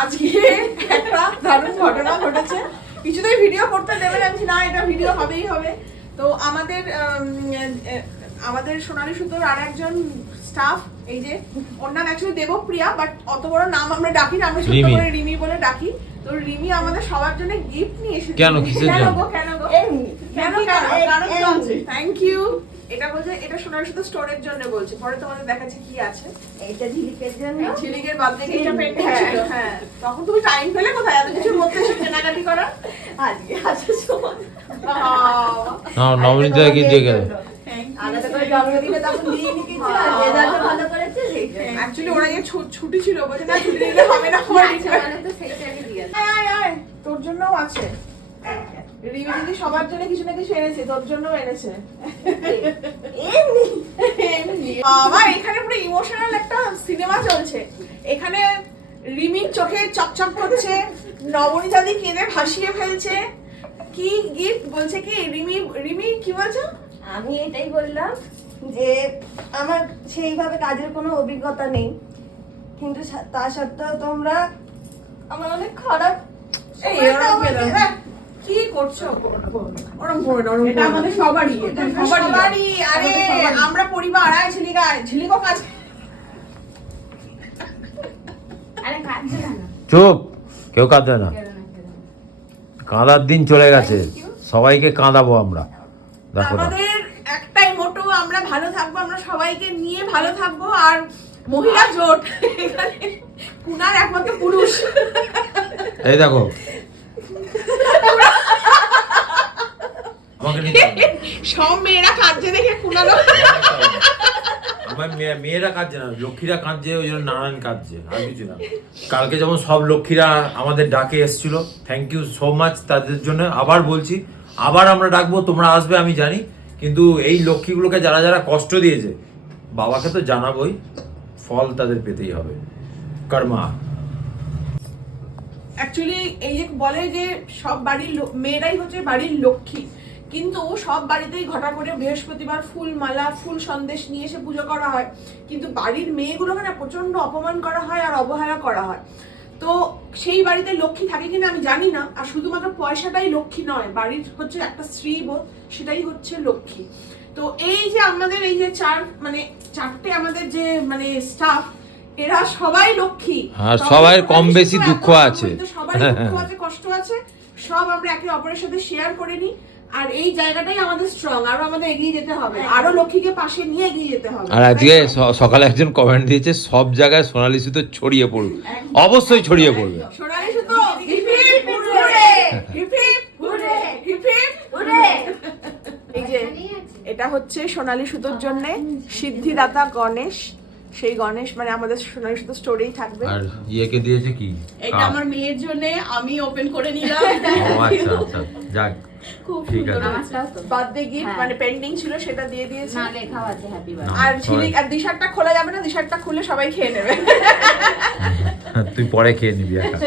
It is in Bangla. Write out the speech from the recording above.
আজকে একটা দারুণ ঘটনা ঘটেছে। কিছুতেই ভিডিও করতে দেবে না, না এটা ভিডিও হবেই হবে। তো আমাদের সোনালী সুতোর আর একজন স্টাফ, এই যে ওর নাম অ্যাকচুয়ালি দেবপ্রিয়া, বাট অত বড় নাম আমরা ডাকি না, আমরা ছোট করে রিমি বলে ডাকি। তো রিমি আমাদের সবার জন্য গিফট নিয়ে এসেছে। কেন কিসের জন্য? Thank you. এটা বলছে এটা সোনালী সুতো স্টোরের জন্য বলছে, পরে তোমাদের দেখাচ্ছি কি আছে। এইটা ঝিলিকের জন্য, ঝিলিকের বার্থডে কেকটা পেন্ডিং ছিল। হ্যাঁ, তখন তুমি টাইম পেলে কোথায় এত কিছুর মধ্যে এসে কেনাকাটি করার? আজকে আসার সময় নবনীতাকে দিয়ে গেল। আলাদা করে জন্মদিনে তখন দিয়ে নিয়ে রেজাল্ট ভালো করেছে। অ্যাকচুয়ালি ওরা যে ছুটি ছিল, বলছে না ছুটি নিলে হবে না, তোর জন্যও আছে। রিমি দিদি সবার জন্য কিছু না কিছু এনেছে, তোর জন্যও এনেছে। আমার এখানে পুরো ইমোশনাল একটা সিনেমা চলছে। এখানে রিমির চোখে চকচক করছে, নবনীতা দি কেঁদে ভাসিয়ে ফেলছে। কি গিফট বলছে কি রিমি কি বলছো? আমি এটাই বললাম যে আমার সেইভাবে কাজের কোনো অভিজ্ঞতা নেই, কিন্তু তা সত্ত্বেও তোমরা আমার অনেক খারাপ কি করছো? ওরম করে না, এটা আমাদের সবারই, আরে আমরা পরিবার। আয় ঝিলিকো কাজ। আরে কাঁদছে না, চুপ, কেউ কাঁদবে না। কাঁদার দিন চলে গেছে, সবাইকে কাঁদাবো আমরা। দেখো না, আমাদের একটাই মোটো, আমরা ভালো থাকবো, আমরা সবাইকে নিয়ে ভালো থাকবো। আর মহিলা জোট এখানে কুনার একমাত্র পুরুষ। এই দেখো আমাকে নিতে হবে। সব মেয়েরা কাঁদছে দেখে কুনারও আমার মেয়েরা কাঁদছে না, লক্ষ্মীরা কাঁদছে, ওই জন্য নারায়ণ কাঁদছে, আর কিছু না। কালকে যেমন সব লক্ষ্মীরা আমাদের ডাকে এসেছিল, থ্যাংক ইউ সো মাচ তাদের জন্য। আবার বলছি, আবার আমরা ডাকবো, তোমরা আসবে আমি জানি, কিন্তু এই লক্ষ্মীগুলোকে যারা যারা কষ্ট দিয়েছে, বাবাকে তো জানাবোই, ফল তাদের পেতেই হবে। কর্মা। অ্যাকচুয়ালি এই যে বলে যে সব বাড়ির মেয়েরাই হচ্ছে বাড়ির লক্ষ্মী, কিন্তু সব বাড়িতেই ঘটা করে বৃহস্পতিবার ফুল মালা ফুল সন্দেশ নিয়ে এসে পুজো করা হয়, কিন্তু বাড়ির মেয়েগুলোকে না প্রচন্ড অপমান করা হয় আর অবহেলা করা হয়। তো সেই বাড়িতে লক্ষ্মী থাকে কিনা আমি জানি না। আর শুধুমাত্র পয়সাটাই লক্ষ্মী নয়, বাড়ির হচ্ছে একটা স্ত্রী বোধ, সেটাই হচ্ছে লক্ষ্মী। তো এই যে আমাদের এই যে চারটে আমাদের যে স্টাফ, এরা সবাই লক্ষ্মী। আর সবাই কম বেশি দুঃখ আছে, সবাই দুঃখ আছে, কষ্ট আছে, সব আমরা একে অপরের সাথে শেয়ার করে নিই। আর এই জায়গাটাই আমাদের স্ট্রং, আরো আমাদের এগিয়ে যেতে হবে, আরো লক্ষ্মীকে পাশে নিয়ে এগিয়ে যেতে হবে। আর আজকে সকালে একজন কমেন্ট দিয়েছে, সব জায়গায় সোনালী সুতো ছড়িয়ে পড়ুক। অবশ্যই ছড়িয়ে পড়বে। সোনালী সুতো hip hip hurray, hip hip hurray, hip hip hurray. এই যে এটা হচ্ছে সোনালী সুতোর জন্য সিদ্ধিদাতা গণেশ। সেই গণেশ আমাদের সোনালী সুতো স্টোরেই থাকবে। আর ইয়েকে দিয়েছে কি? এটা আমার মেয়ের জন্য, আমি ওপেন করে নিলাম। ও আচ্ছা আচ্ছা, যাক খুব ঠিক আছে। বার্থডে গিফট পেন্ডিং ছিল, সেটা দিয়ে দিয়েছে। না লেখাও আছে হ্যাপি বার্থডে। আর ঝিলিক আর দিশারটা খোলা যাবে না, দিশারটা খুলে সবাই খেয়ে নেবে। তুই পরে খেয়ে নিবি একা।